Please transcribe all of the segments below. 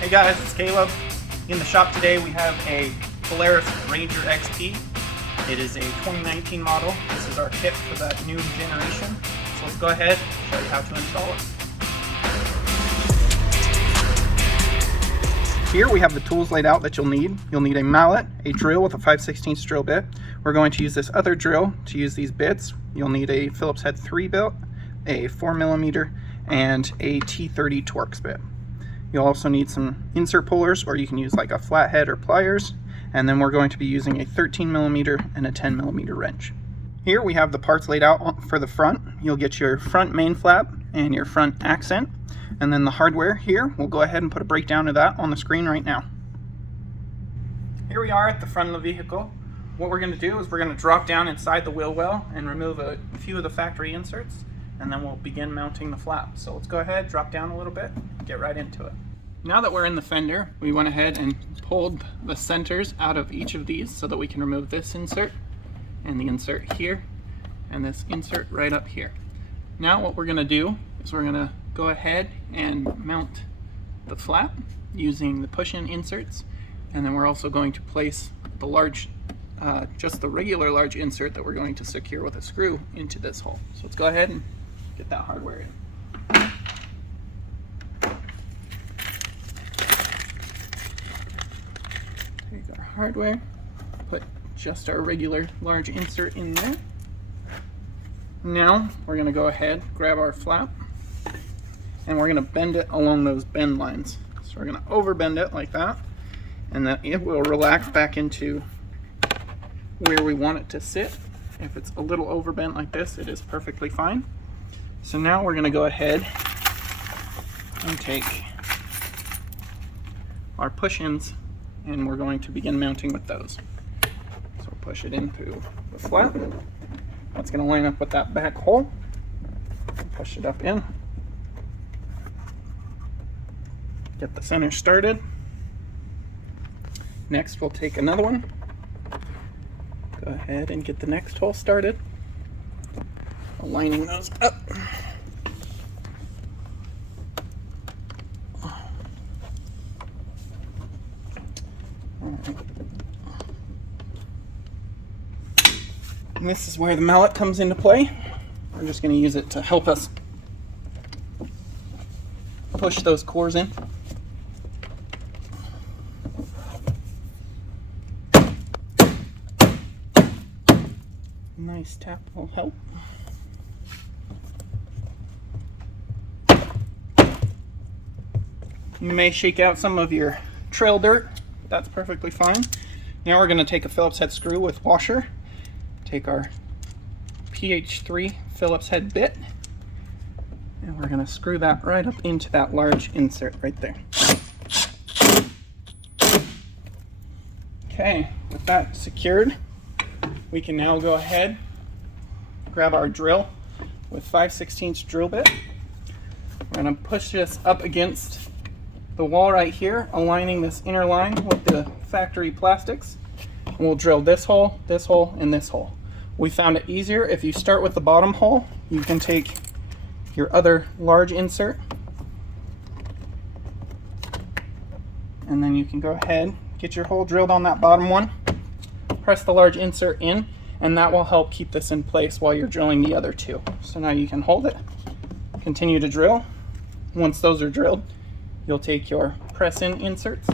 Hey guys, it's Caleb. In the shop today we have a Polaris Ranger XP. It is a 2019 model. This is our kit for that new generation. So let's go ahead and show you how to install it. Here we have the tools laid out that you'll need. You'll need a mallet, a drill with a 5/16 drill bit. We're going to use this other drill to use these bits. You'll need a Phillips head 3 bit, a 4mm, and a T30 Torx bit. You'll also need some insert pullers, or you can use like a flathead or pliers. And then we're going to be using a 13mm and a 10mm wrench. Here we have the parts laid out for the front. You'll get your front main flap and your front accent. And then the hardware here, we'll go ahead and put a breakdown of that on the screen right now. Here we are at the front of the vehicle. What we're going to do is we're going to drop down inside the wheel well and remove a few of the factory inserts, and then we'll begin mounting the flap. So let's go ahead, drop down a little bit, get right into it. Now that we're in the fender, we went ahead and pulled the centers out of each of these so that we can remove this insert and the insert here and this insert right up here. Now what we're going to do is we're going to go ahead and mount the flap using the push-in inserts, and then we're also going to place the large, just the regular large insert that we're going to secure with a screw into this hole. So let's go ahead and get that hardware in. Take our hardware, put just our regular large insert in there. Now we're going to go ahead, grab our flap, and we're going to bend it along those bend lines. So we're going to overbend it like that, and then it will relax back into where we want it to sit. If it's a little overbent like this, it is perfectly fine. So now we're going to go ahead and take our push-ins, and we're going to begin mounting with those. So we'll push it in through the flap. That's going to line up with that back hole. Push it up in. Get the center started. Next we'll take another one. Go ahead and get the next hole started. Lining those up. And this is where the mallet comes into play. We're just going to use it to help us push those cores in. Nice tap will help. You may shake out some of your trail dirt. That's perfectly fine. Now we're going to take a Phillips head screw with washer. Take our PH3 Phillips head bit, and we're going to screw that right up into that large insert right there. Okay, with that secured, we can now go ahead, grab our drill with 5/16 drill bit. We're going to push this up against the wall right here, aligning this inner line with the factory plastics. And we'll drill this hole, and this hole. We found it easier if you start with the bottom hole. You can take your other large insert, and then you can go ahead, get your hole drilled on that bottom one, press the large insert in, and that will help keep this in place while you're drilling the other two. So now you can hold it, continue to drill. Once those are drilled, you'll take your press-in inserts,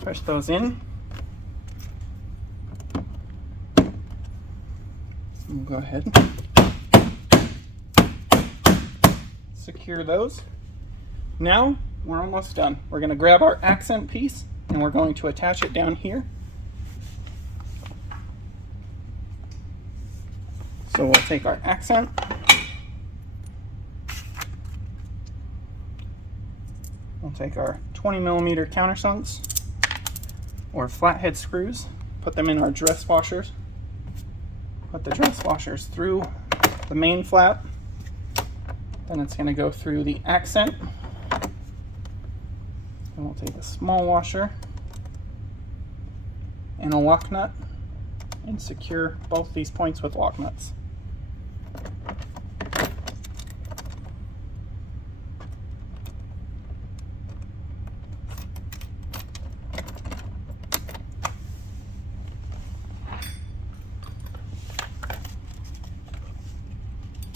push those in. We'll go ahead and secure those. Now we're almost done. We're going to grab our accent piece and we're going to attach it down here. So we'll take our accent, we'll take our 20mm countersunks or flathead screws, put them in our dress washers, put the dress washers through the main flap, then it's going to go through the accent, and we'll take a small washer and a lock nut and secure both these points with lock nuts.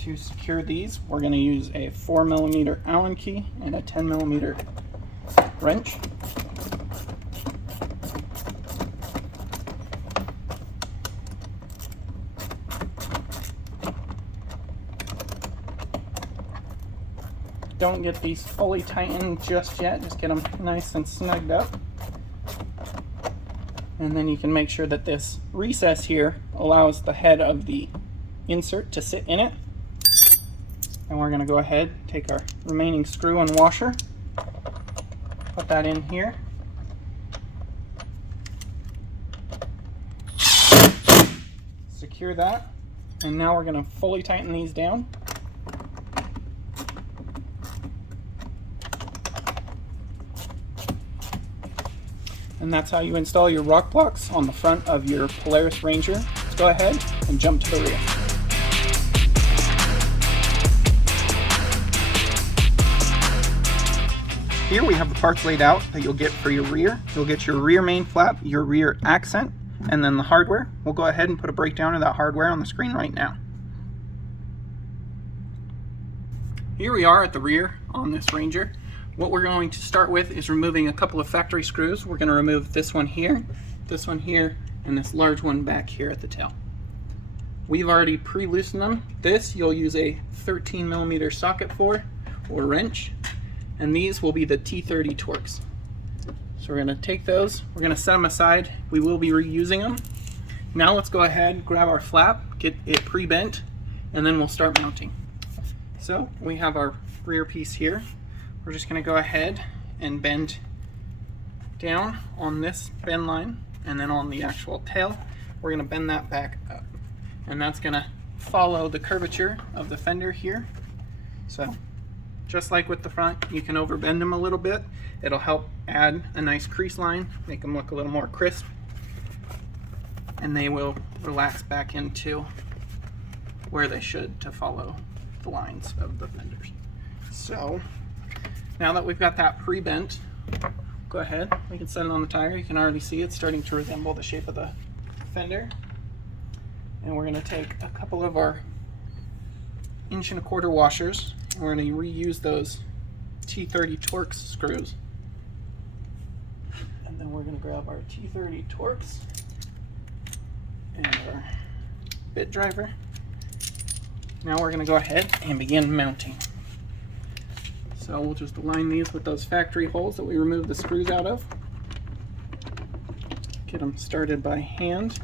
To secure these, we're going to use a 4mm Allen key and a 10mm wrench. Don't get these fully tightened just yet, just get them nice and snugged up. And then you can make sure that this recess here allows the head of the insert to sit in it. And we're going to go ahead, take our remaining screw and washer, put that in here. Secure that. And now we're going to fully tighten these down. And that's how you install your Rokblokz on the front of your Polaris Ranger. Let's go ahead and jump to the rear. Here we have the parts laid out that you'll get for your rear. You'll get your rear main flap, your rear accent, and then the hardware. We'll go ahead and put a breakdown of that hardware on the screen right now. Here we are at the rear on this Ranger. What we're going to start with is removing a couple of factory screws. We're going to remove this one here, and this large one back here at the tail. We've already pre-loosened them. This you'll use a 13mm socket for, or wrench, and these will be the T30 Torx. So we're going to take those, we're going to set them aside. We will be reusing them. Now let's go ahead, grab our flap, get it pre-bent, and then we'll start mounting. So we have our rear piece here. We're just going to go ahead and bend down on this bend line, and then on the actual tail we're going to bend that back up, and that's going to follow the curvature of the fender here. So just like with the front, you can overbend them a little bit. It'll help add a nice crease line, make them look a little more crisp, and they will relax back into where they should to follow the lines of the fenders. So now that we've got that pre-bent, go ahead, we can set it on the tire. You can already see it's starting to resemble the shape of the fender. And we're going to take a couple of our 1 1/4" washers, and we're going to reuse those T30 Torx screws. And then we're going to grab our T30 Torx and our bit driver. Now we're going to go ahead and begin mounting. So we'll just align these with those factory holes that we removed the screws out of. Get them started by hand.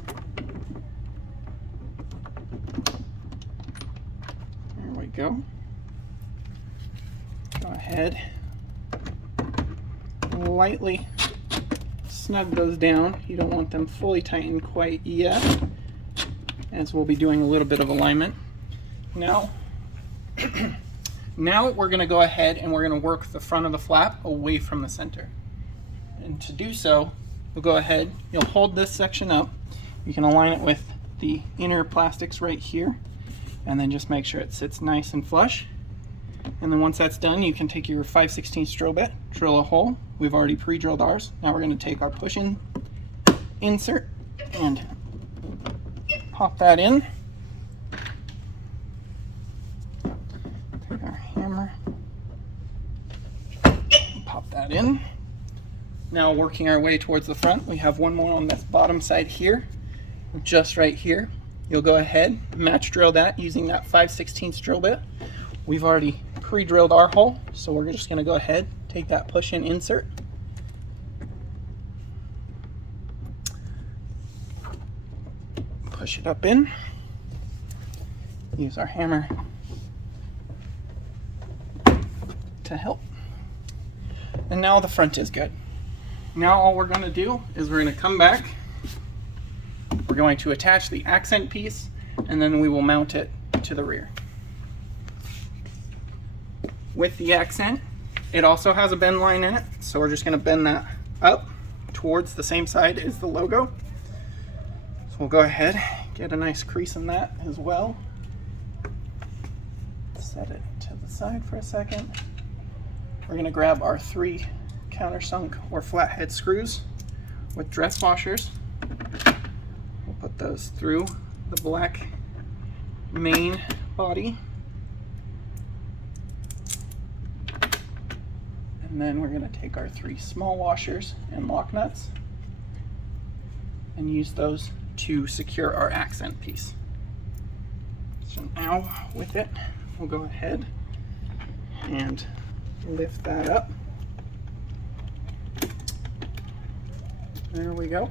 There we go. Go ahead, lightly snug those down. You don't want them fully tightened quite yet, as we'll be doing a little bit of alignment. Now we're going to go ahead and we're going to work the front of the flap away from the center. And to do so, we'll go ahead, you'll hold this section up. You can align it with the inner plastics right here, and then just make sure it sits nice and flush. And then once that's done, you can take your 5/16 drill bit, drill a hole. We've already pre-drilled ours. Now we're going to take our push-in insert and pop that in. Pop that in. Now working our way towards the front, we have one more on this bottom side here, just right here. You'll go ahead, match drill that using that 5/16 drill bit. We've already pre-drilled our hole, so we're just going to go ahead, take that push-in insert, push it up in, use our hammer to help. And now the front is good. Now all we're going to do is we're going to come back, we're going to attach the accent piece, and then we will mount it to the rear. With the accent, it also has a bend line in it, so we're just going to bend that up towards the same side as the logo. So we'll go ahead, get a nice crease in that as well. Set it to the side for a second. We're going to grab our 3 countersunk or flathead screws with dress washers. We'll put those through the black main body And then we're going to take our 3 small washers and lock nuts and use those to secure our accent piece. So now with it, we'll go ahead and lift that up. There we go.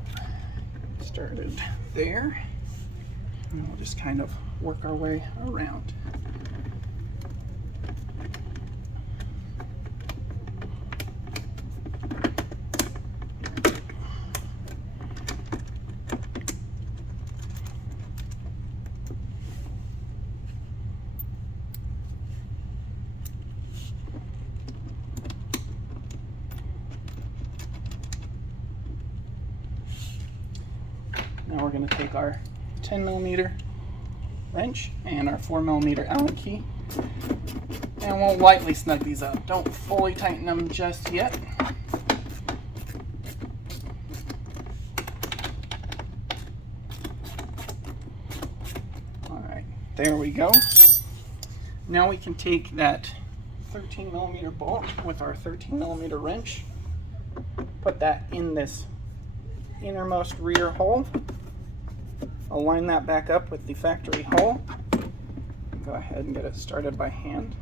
Started there. And we'll just kind of work our way around. Now we're going to take our 10mm wrench and our 4mm Allen key, and we'll lightly snug these up. Don't fully tighten them just yet. Alright, there we go. Now we can take that 13mm bolt with our 13mm wrench, put that in this innermost rear hole, align that back up with the factory hole, go ahead and get it started by hand.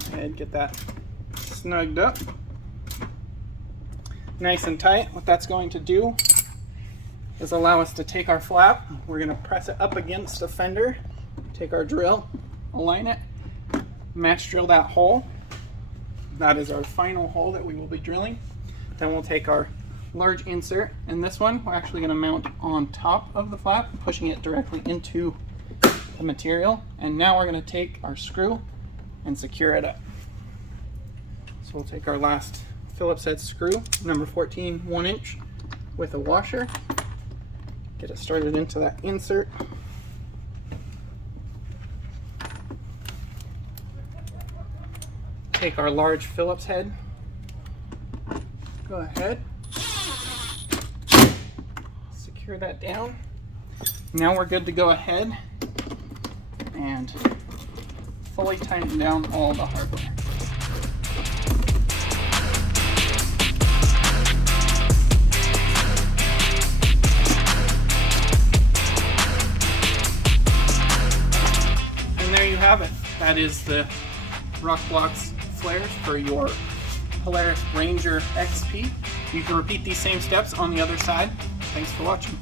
Go ahead, get that snugged up. Nice and tight. What that's going to do is allow us to take our flap. We're going to press it up against the fender, take our drill, align it, match drill that hole. That is our final hole that we will be drilling. Then we'll take our large insert, and this one we're actually going to mount on top of the flap, pushing it directly into the material. And now we're going to take our screw and secure it up. So we'll take our last Phillips head screw, number 14, 1-inch, with a washer. Get it started into that insert. Take our large Phillips head. Go ahead. Secure that down. Now we're good to go ahead and fully tighten down all the hardware. Have it. That is the Rokblokz flares for your Polaris Ranger XP. You can repeat these same steps on the other side. Thanks for watching.